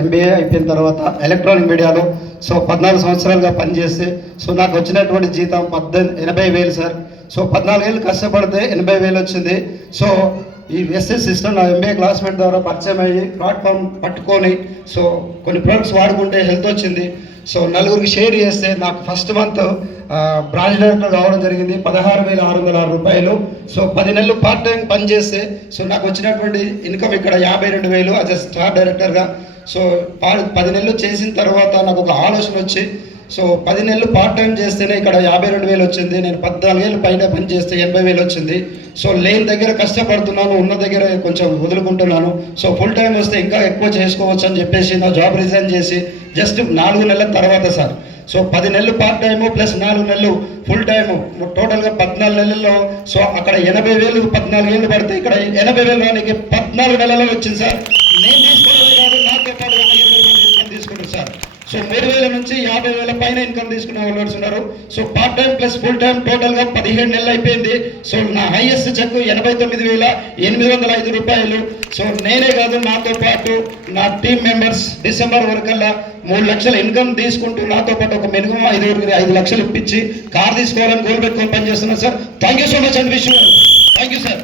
MBA అయిపోయిన తర్వాత electronic మీడియాలో సో పద్నాలుగు సంవత్సరాలుగా పనిచేస్తే సో నాకు వచ్చినటువంటి జీతం పద్దెనిమిది ఎనభై వేలు సార్. సో పద్నాలుగేళ్ళు కష్టపడితే ఎనభై వేలు వచ్చింది. సో ఈ ఎస్ఎస్ సిస్టమ్ నా ఎంబీఏ క్లాస్మేట్ ద్వారా పరిచయం అయ్యి ప్లాట్ఫామ్ పట్టుకొని సో కొన్ని ప్రొడక్ట్స్ వాడుకుంటే హెల్త్ వచ్చింది. సో నలుగురికి షేర్ చేస్తే నాకు ఫస్ట్ మంత్ బ్రాంచ్ డైరెక్టర్ రావడం జరిగింది. పదహారు వేల ఆరు వందల ఆరు రూపాయలు. సో పది నెలలు పార్ట్ టైం పని చేస్తే సో నాకు వచ్చినటువంటి ఇన్కమ్ ఇక్కడ యాభై రెండు వేలు యాజ్ స్టార్ డైరెక్టర్గా సో పది నెలలు చేసిన తర్వాత నాకు ఒక ఆలోచన వచ్చి సో పది నెలలు పార్ట్ టైం చేస్తేనే ఇక్కడ యాభై రెండు వేలు వచ్చింది నేను పద్నాలుగు వేలు పైన పని చేస్తే ఎనభై వేలు వచ్చింది. సో లేని దగ్గర కష్టపడుతున్నాను ఉన్న దగ్గర కొంచెం వదులుకుంటున్నాను. సో ఫుల్ టైం వస్తే ఇంకా ఎక్కువ చేసుకోవచ్చు అని చెప్పేసి నా జాబ్ రిజైన్ చేసి జస్ట్ నాలుగు నెలల తర్వాత సార్. సో పది నెలలు పార్ట్ టైము ప్లస్ నాలుగు నెలలు ఫుల్ టైము టోటల్గా పద్నాలుగు నెలల్లో సో అక్కడ ఎనభై వేలు పద్నాలుగు వేలు పడితే ఇక్కడ ఎనభై వేలు రానికి పద్నాలుగు నెలల్లో వచ్చింది సార్. నేను తీసుకోవడమే కాదు నాకు పాటు ఇరవై మంది ఇన్కమ్ తీసుకుంటారు సార్ సో మూడు వేల నుంచి యాభై వేల పైన ఇన్కమ్ తీసుకునే వాళ్ళు ఉన్నారు? So part time plus full time టోటల్గా పదిహేడు నెలలు అయిపోయింది. సో నా హైయెస్ట్ చెక్ ఎనభై తొమ్మిది వేల ఎనిమిది వందల ఐదు రూపాయలు. సో నేనే కాదు నాతో పాటు నా టీం మెంబర్స్ డిసెంబర్ వరకల్లా మూడు లక్షల ఇన్కమ్ తీసుకుంటూ నాతో పాటు ఒక మినిమం ఐదు ఐదు లక్షలు ఇప్పించి కార్ తీసుకోవాలని గోల్ పెట్టుకొని పనిచేస్తున్నాను sir. Thank you so much and wish thank you sir